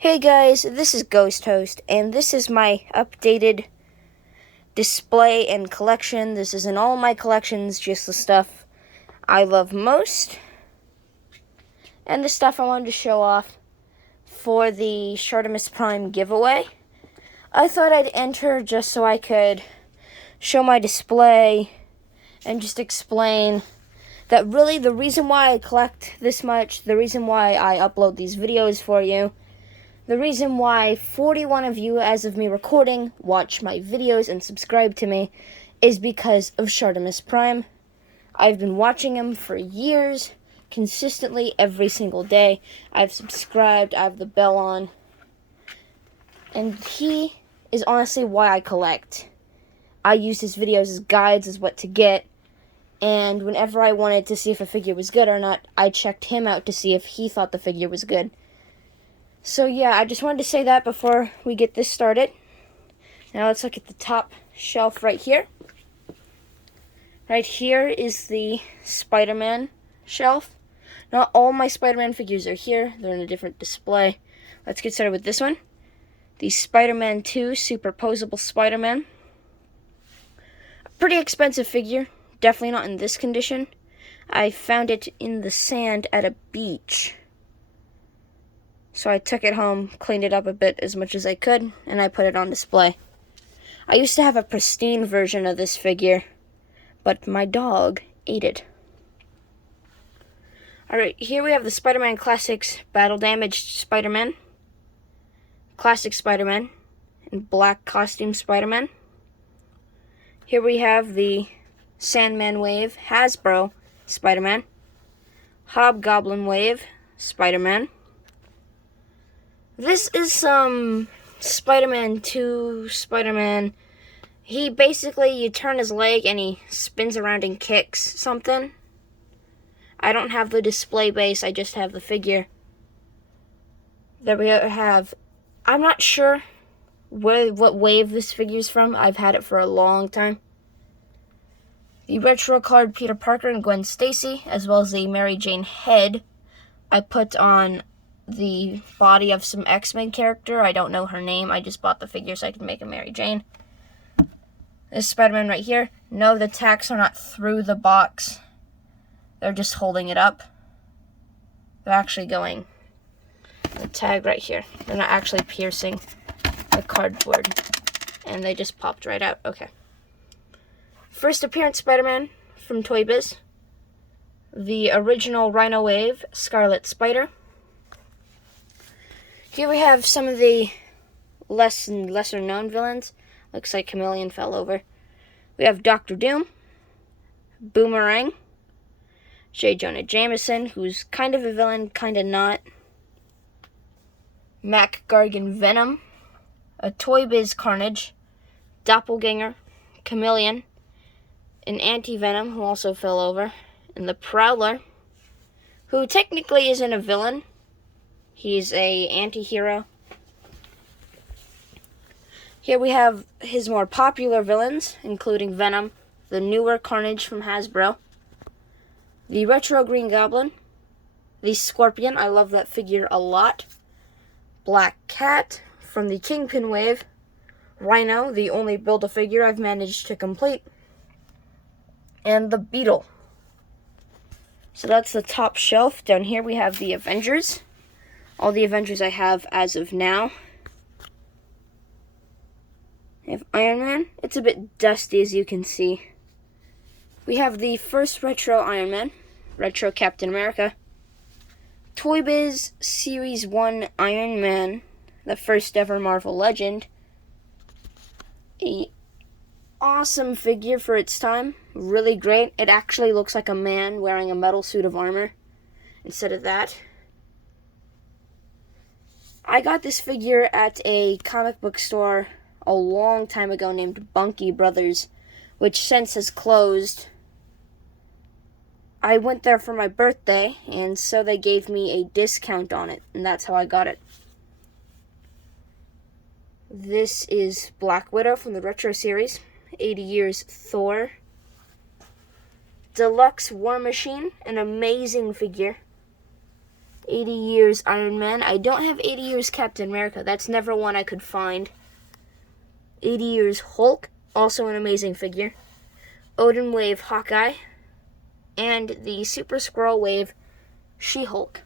Hey guys, this is Ghost Host, and this is my updated display and collection. This isn't all my collections, just the stuff I love most, and the stuff I wanted to show off for the Shartimus Prime giveaway. I thought I'd enter just so I could show my display and just explain that really the reason why I collect this much, the reason why I upload these videos for you, the reason why 41 of you, as of me recording, watch my videos and subscribe to me is because of Shartimus Prime. I've been watching him for years, consistently every single day. I've subscribed, I have the bell on, and he is honestly why I collect. I use his videos as guides as what to get, and whenever I wanted to see if a figure was good or not, I checked him out to see if he thought the figure was good. So yeah, I just wanted to say that before we get this started. Now let's look at the top shelf right here. Right here is the Spider-Man shelf. Not all my Spider-Man figures are here. They're in a different display. Let's get started with this one. The Spider-Man 2 Superposable Spider-Man. A pretty expensive figure. Definitely not in this condition. I found it in the sand at a beach. So I took it home, cleaned it up a bit as much as I could, and I put it on display. I used to have a pristine version of this figure, but my dog ate it. Alright, here we have the Spider-Man Classics Battle Damaged Spider-Man, Classic Spider-Man, and Black Costume Spider-Man. Here we have the Sandman Wave Hasbro Spider-Man, Hobgoblin Wave Spider-Man. This is some Spider-Man 2 Spider-Man. He basically, you turn his leg and he spins around and kicks something. I don't have the display base, I just have the figure. There we have, I'm not sure what wave this figure's from. I've had it for a long time. The retro card Peter Parker and Gwen Stacy, as well as the Mary Jane head, I put on the body of some X-Men character. I don't know her name. I just bought the figure so I could make a Mary Jane. This Spider-Man right here. No, the tacks are not through the box. They're just holding it up. They're actually going. The tag right here. They're not actually piercing the cardboard. And they just popped right out. Okay. First appearance Spider-Man from Toy Biz. The original Rhino Wave Scarlet Spider. Here we have some of the lesser known villains. Looks like Chameleon fell over. We have Dr. Doom, Boomerang, J. Jonah Jameson, who's kind of a villain, kind of not. Mac Gargan Venom, a Toy Biz Carnage, Doppelganger, Chameleon, an Anti-Venom who also fell over, and the Prowler, who technically isn't a villain. He's a anti-hero. Here we have his more popular villains, including Venom, the newer Carnage from Hasbro, the retro Green Goblin, the Scorpion, I love that figure a lot, Black Cat from the Kingpin wave, Rhino, the only Build-A-Figure I've managed to complete, and the Beetle. So that's the top shelf. Down here we have the Avengers. All the Avengers I have as of now. We have Iron Man. It's a bit dusty, as you can see. We have the first retro Iron Man, retro Captain America. Toy Biz Series 1 Iron Man, the first ever Marvel Legend. A awesome figure for its time. Really great. It actually looks like a man wearing a metal suit of armor instead of that. I got this figure at a comic book store a long time ago named Bunky Brothers, which since has closed. I went there for my birthday, and so they gave me a discount on it, and that's how I got it. This is Black Widow from the Retro series, 80 Years Thor. Deluxe War Machine, an amazing figure. 80 years Iron Man. I don't have 80 years Captain America. That's never one I could find. 80 years Hulk, also an amazing figure. Odin Wave Hawkeye. And the Super Skrull Wave She-Hulk.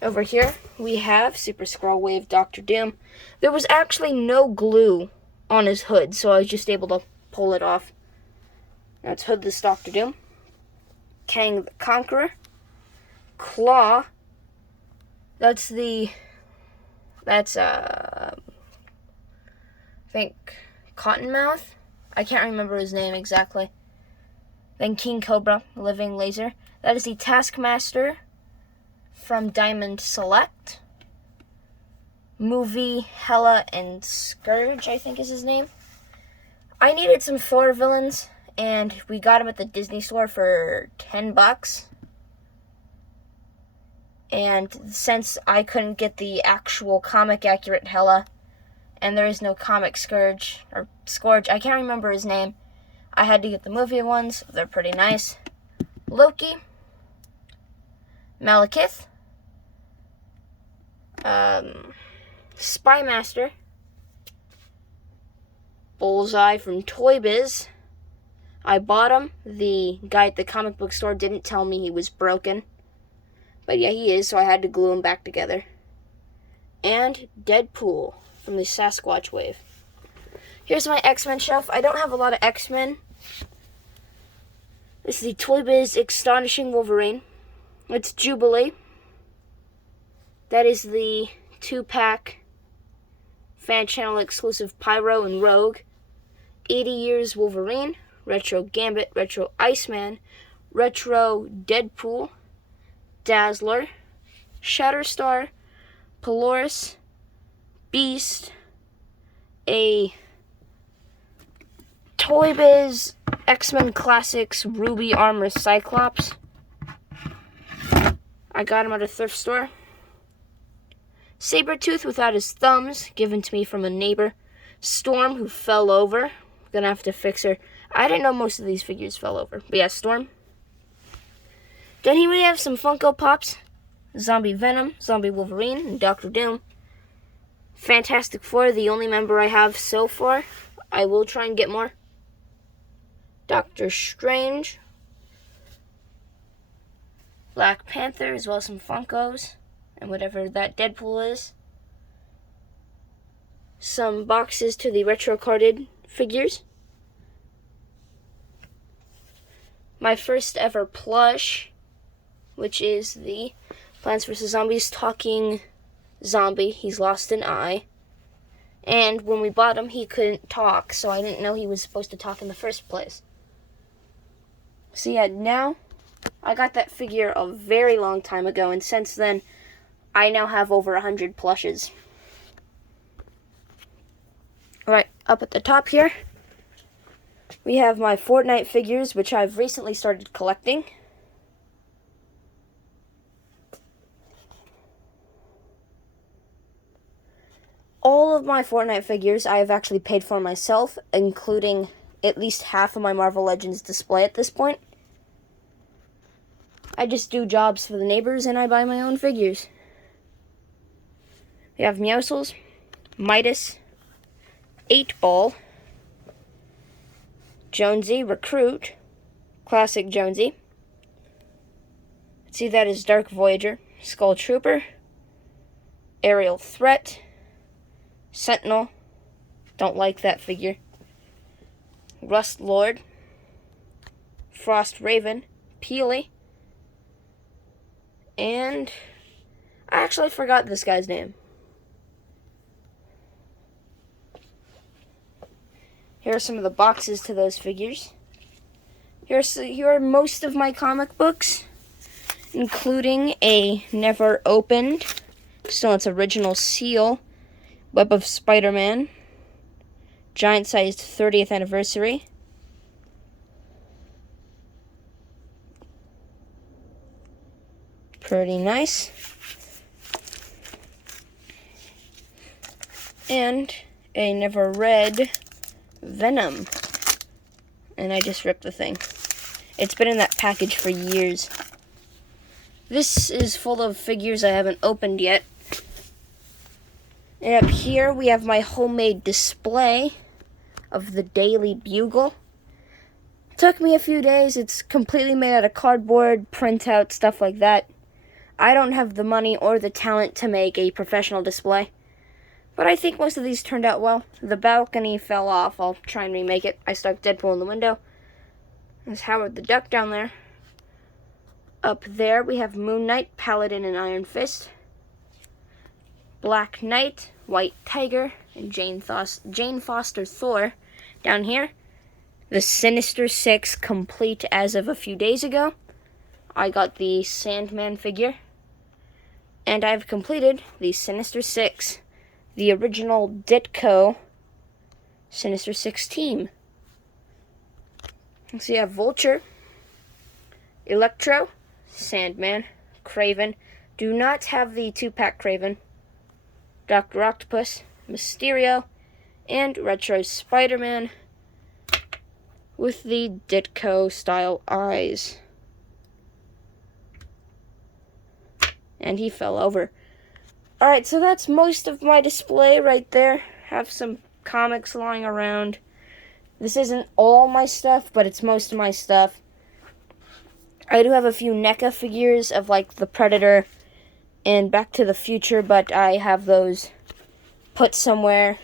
Over here, we have Super Skrull Wave Dr. Doom. There was actually no glue on his hood, so I was just able to pull it off. That's hoodless Dr. Doom. Kang the Conqueror. Claw. That's I think Cottonmouth. I can't remember his name exactly. Then King Cobra, Living Laser. That is the Taskmaster from Diamond Select. Movie, Hela, and Scourge, I think is his name. I needed some Thor villains, and we got them at the Disney store for $10. And since I couldn't get the actual comic accurate Hela, and there is no comic Scourge, I can't remember his name, I had to get the movie ones. They're pretty nice. Loki, Malekith, Spy Master, Bullseye from Toy Biz. I bought him. The guy at the comic book store didn't tell me he was broken. But yeah, he is, so I had to glue them back together. And Deadpool from the Sasquatch Wave. Here's my X-Men shelf. I don't have a lot of X-Men. This is the Toy Biz Astonishing Wolverine. It's Jubilee. That is the 2-pack fan channel exclusive Pyro and Rogue. 80 Years Wolverine. Retro Gambit. Retro Iceman. Retro Deadpool. Dazzler, Shatterstar, Polaris, Beast, a Toy Biz X-Men Classics Ruby Armor Cyclops. I got him at a thrift store. Sabretooth without his thumbs, given to me from a neighbor. Storm, who fell over. Gonna have to fix her. I didn't know most of these figures fell over. But yeah, Storm. Then here we have some Funko Pops. Zombie Venom, Zombie Wolverine, and Dr. Doom. Fantastic Four, the only member I have so far. I will try and get more. Doctor Strange. Black Panther, as well as some Funkos. And whatever that Deadpool is. Some boxes to the retro carded figures. My first ever plush, which is the Plants vs. Zombies talking zombie. He's lost an eye. And when we bought him, he couldn't talk, so I didn't know he was supposed to talk in the first place. So yeah, now, I got that figure a very long time ago, and since then, I now have over 100 plushes. Alright, up at the top here, we have my Fortnite figures, which I've recently started collecting. All of my Fortnite figures I have actually paid for myself, including at least half of my Marvel Legends display at this point. I just do jobs for the neighbors and I buy my own figures. We have Meowscles, Midas, 8-Ball, Jonesy, Recruit, Classic Jonesy. See, that is Dark Voyager, Skull Trooper, Aerial Threat, Sentinel, don't like that figure, Rust Lord, Frost Raven, Peely, and I actually forgot this guy's name. Here are some of the boxes to those figures. Here are most of my comic books, including a never opened, still its original seal, Web of Spider-Man, giant-sized 30th anniversary. Pretty nice. And a never read Venom. And I just ripped the thing. It's been in that package for years. This is full of figures I haven't opened yet. And up here we have my homemade display of the Daily Bugle. It took me a few days. It's completely made out of cardboard, printout, stuff like that. I don't have the money or the talent to make a professional display, but I think most of these turned out well. The balcony fell off. I'll try and remake it. I stuck Deadpool in the window. There's Howard the Duck down there. Up there we have Moon Knight, Paladin, and Iron Fist. Black Knight, White Tiger, and Jane Foster Thor. Down here, the Sinister Six, complete as of a few days ago. I got the Sandman figure. And I've completed the Sinister Six, the original Ditko Sinister Six team. So you have Vulture, Electro, Sandman, Kraven. Do not have the 2-pack Kraven. Dr. Octopus, Mysterio, and Retro Spider-Man with the Ditko style eyes. And he fell over. Alright, so that's most of my display right there. Have some comics lying around. This isn't all my stuff, but it's most of my stuff. I do have a few NECA figures of like the Predator and Back to the Future, but I have those put somewhere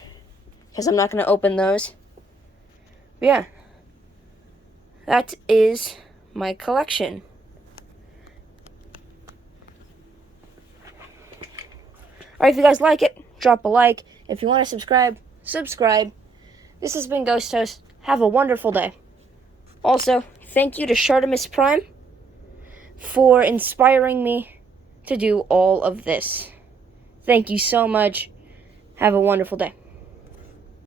because I'm not going to open those. But yeah, that is my collection. Alright, if you guys like it, drop a like. If you want to subscribe, subscribe. This has been Ghost Toast. Have a wonderful day. Also, thank you to Shartimus Prime for inspiring me to do all of this. Thank you so much. Have a wonderful day.